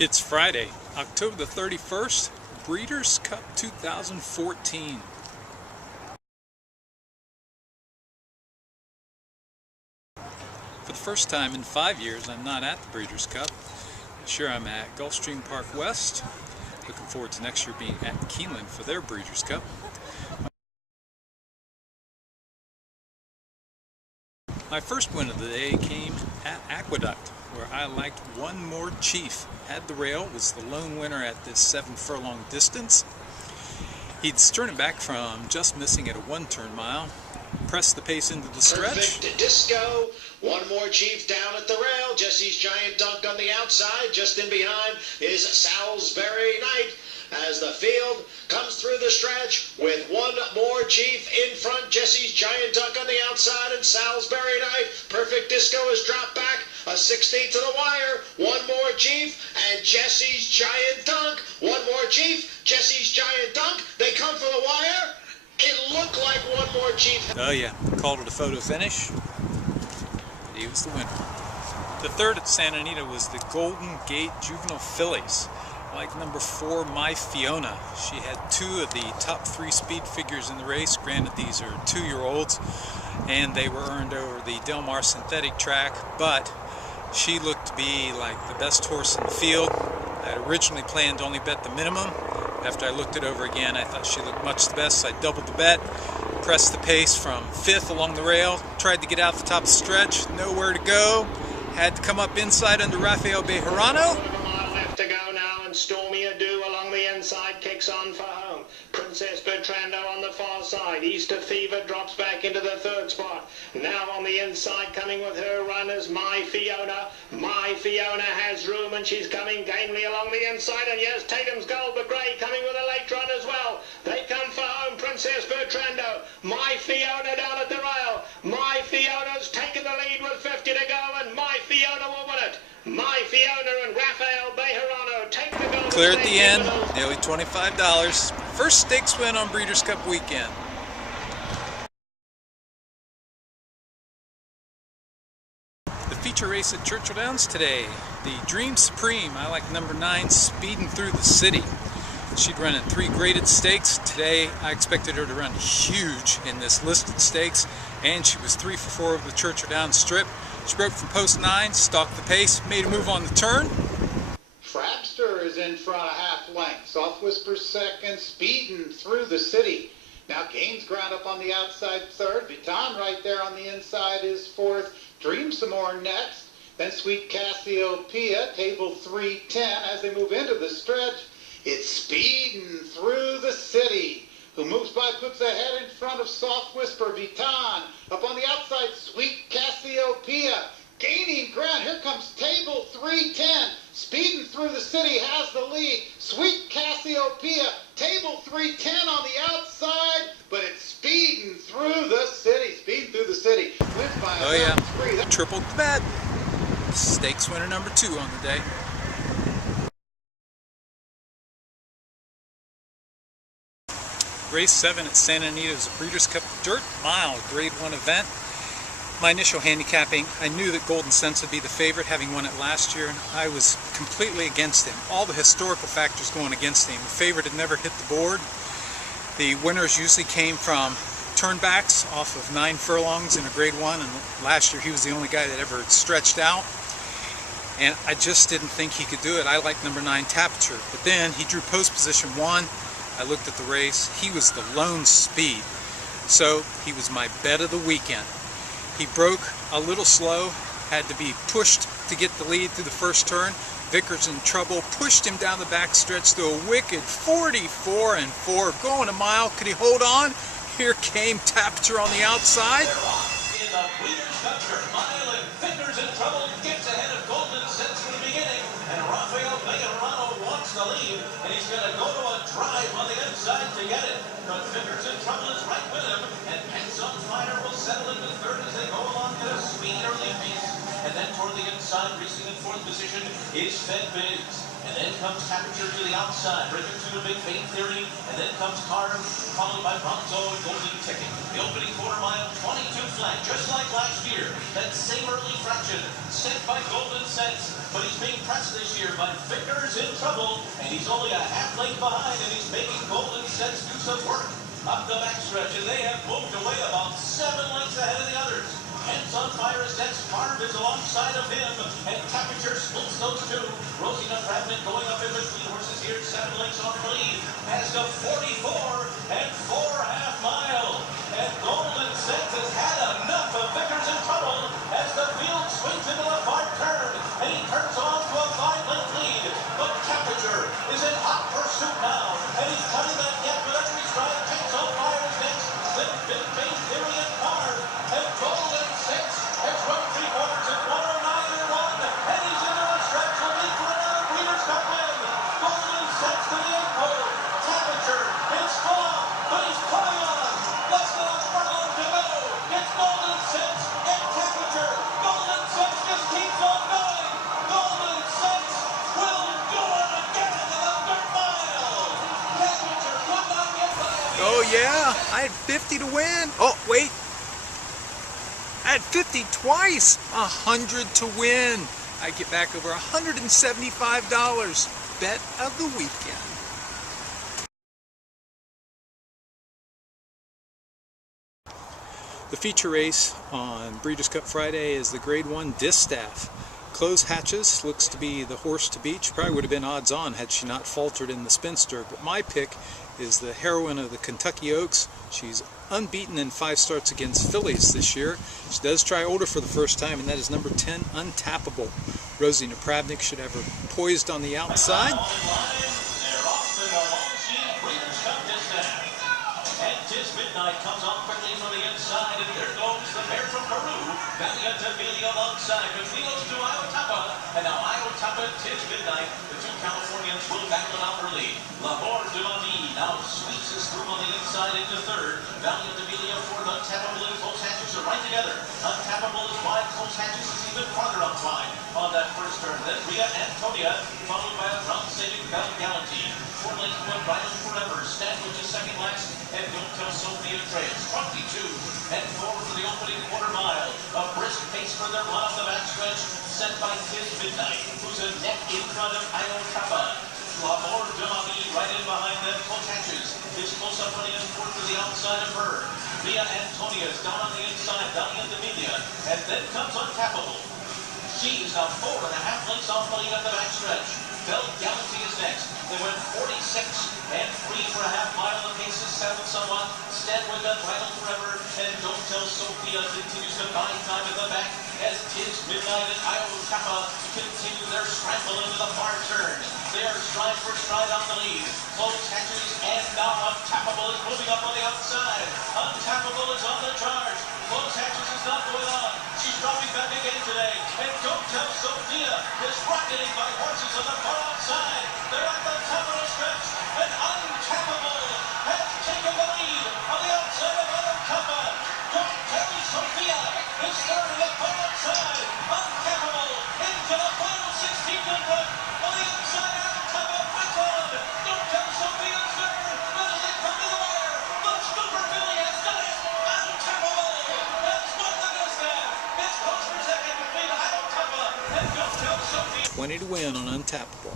It's Friday, October the 31st, Breeders' Cup 2014. For the first time in 5 years, I'm not at the Breeders' Cup. Sure, I'm at Gulfstream Park West. Looking forward to next year being at Keeneland for their Breeders' Cup. My first win of the day came at Aqueduct, where I liked One More Chief. Had the rail, was the lone winner at this 7-furlong distance. He'd turn it back from just missing at a 1-turn mile, pressed the pace into the stretch. Perfect Disco, One More Chief down at the rail, Jesse's Giant Dunk on the outside, just in behind is Salisbury Knight. As the field comes through the stretch with One More Chief in front, Jesse's Giant Dunk on the outside, and Salisbury Knight. Perfect Disco has dropped back a 16th to the wire. One More Chief and Jesse's Giant Dunk. One More Chief, Jesse's Giant Dunk. They come for the wire. It looked like One More Chief. Oh yeah, called it a photo finish. He was the winner. The third at Santa Anita was the Golden Gate Juvenile Fillies. Like number 4, My Fiona. She had 2 of the top 3 speed figures in the race. Granted, these are 2-year-olds, and they were earned over the Del Mar synthetic track, but she looked to be like the best horse in the field. I had originally planned to only bet the minimum. After I looked it over again, I thought she looked much the best, so I doubled the bet, pressed the pace from 5th along the rail, tried to get out the top of the stretch, nowhere to go, had to come up inside under Rafael Bejarano. To go now, and Stormy Ado along the inside kicks on for home. Princess Bertrando on the far side. Easter Fever drops back into the 3rd spot. Now on the inside, coming with her runners, My Fiona. My Fiona has room, and she's coming gamely along the inside. And yes, Tatum's Gold, but Gray coming with a late run as well. They come for home. Princess Bertrando. My Fiona down at the rail. My Fiona's taken the lead with 50 to go, and My Fiona will win it. My Fiona and Rafael Bejarano take the gold. Clear at the end, nearly $25. First stakes win on Breeders' Cup weekend. The feature race at Churchill Downs today, the Dream Supreme. I like number 9, Speeding Through the City. She'd run in 3 graded stakes. Today, I expected her to run huge in this listed stakes, and she was 3 for 4 of the Churchill Downs strip. She broke from post 9, stalked the pace, made a move on the turn. Frabster is in front a half length. Soft Whisper second, Speeding Through the City. Now gains ground up on the outside 3rd. Vuitton right there on the inside is 4th. Dream Some More next. Then Sweet Cassiopeia, table 310. As they move into the stretch, it's Speeding Through the City. Who moves by, puts a head in front of Soft Whisper. Vuitton up on the outside, Sweet Cassiopeia gaining ground. Here comes table 310. Speeding Through the City has the lead. Sweet Cassiopeia, table 310 on the outside, but it's Speeding Through the City. Speeding Through the City wins by about 3. Tripled the bet. Stakes winner number 2 on the day. Race 7 at Santa Anita is a Breeders' Cup Dirt Mile Grade 1 event. My initial handicapping, I knew that Golden Sense would be the favorite, having won it last year, and I was completely against him. All the historical factors going against him. The favorite had never hit the board. The winners usually came from turnbacks off of 9 furlongs in a Grade 1, and last year he was the only guy that ever stretched out. And I just didn't think he could do it. I liked number 9, Tapiture, but then he drew post position 1. I looked at the race. He was the lone speed, so he was my bet of the weekend. He broke a little slow, had to be pushed to get the lead through the first turn. Vickers in trouble, pushed him down the back stretch to a wicked 44 and 4. Going a mile, could he hold on? Here came Tapiture on the outside. In the Breeders' Cup Dirt Mile, and Vickers in trouble, gets ahead of Golden Sense from the beginning, and Rafael Bejarano wants the lead, and he's going to go to a drive on the inside to get it. But Vickers in trouble is right with him, and Pence on Fire will settle into 3rd as they go along at a speedy early pace. And then toward the inside, racing in 4th position, is Fed Biggs. And then comes Temperature to the outside, breaking through the Big Bait Theory, and then comes Carve, followed by Bronzo and Golden Ticket. The opening quarter mile, 22 flat, just like last year. That same early fraction, set by Golden Sense, but he's being pressed this year by Vickers in Trouble, and he's only a half length behind, and he's making Golden Sense do some work up the backstretch, and they have moved away about 7 lengths ahead of the others. Hands on Fire is next. Carve is alongside of him, and Temperature splits those two. Rosina Fragment going up in between horses here, 7 lengths off the lead, has to 44 and 4.5 mile. And Golden Sense has had enough of Vickers in Trouble as the field swings into a far turn, and he turns on to a 5-length lead. But Temperature is in hot pursuit now, and he's cutting that gap with every stride. Hands on Fire is next. Then Big Bait Theory and Carve, and Golden Sense has run 3/4 at 109.1, and he's into a stretch. Will be for another Breeders' Cup win. Golden Sense to the end pole. Temperature is full up, but he's pulling on. Less than a furlong to go. It's Golden Sense and Temperature. Golden Sense just keeps on going. Golden Sense will do it again in the third mile. Temperature could not get by. Oh yeah, I had 50 to win. Oh wait, I had 50 twice. 100 to win. I get back over $175. Bet of the weekend. The feature race on Breeders' Cup Friday is the Grade 1 Distaff. Closed Hatches looks to be the horse to beat. She probably would have been odds on had she not faltered in the Spinster, but my pick is the heroine of the Kentucky Oaks. She's unbeaten in 5 starts against fillies this year. She does try older for the first time, and that is number 10, Untappable. Rosie Napravnik should have her poised on the outside. They're off in the Longines Breeders' Cup Distaff. And Tis Midnight comes on quickly from the inside, and there goes the pair from Peru. Valiant Amelia alongside, between those two, Iotapa. And now Iotapa and Tis Midnight, the two Californians will battle it out early. Labor de la Vie now sweeps his through on the inside into third. Valiant Amelia for Untappable and Close Hatches are right together. Untappable is wide, Close Hatches is even farther up wide on that first turn. Then Ria Antonia, followed by a ground-saving Bell Galantine. 4 lengths to Bridal Forever. Stanwich is second last, and Don't Tell Sophia trails 22 and 4 for the opening quarter mile. A brisk pace for their run up the backstretch, set by Tis Midnight, who's a neck in front of Iotapa. Labor de la Vie right in behind them. Close Hatches is close up running in fourth to the outside of her. Ria Antonia is down on the inside, Valiant Amelia, and then comes Untappable. She is now 4.5 lengths off the lead at the backstretch. Bell Galantine is next. They went 46 and 3 for a half mile. The pace is settled somewhat. Stanwich and Bridal Forever, and Don't Tell Sophia continues to buy time at the back as Tis Midnight and Iotapa continue their scramble into the far turn. They are stride for stride on the lead. Close Hatches and now Untappable is moving up on the outside. Untappable is on the charge. Close Hatches is not going on. She's dropping back again today. And Don't Tell Sophia is rocketing by horses on the far outside. They're at the top of the stretch. And Untappable has taken the lead on the outside of Iotapa. Don't Tell Sophia is third on the far outside. Untappable into the final 16th and run on the outside. Iotapa back on. Don't Tell Sophia is third. But as they come to the wire, the Super Philly has done it. Untappable has won the distaff. It's close for second between Iotapa and Don't Tell Sophia. 20 to win on Untappable.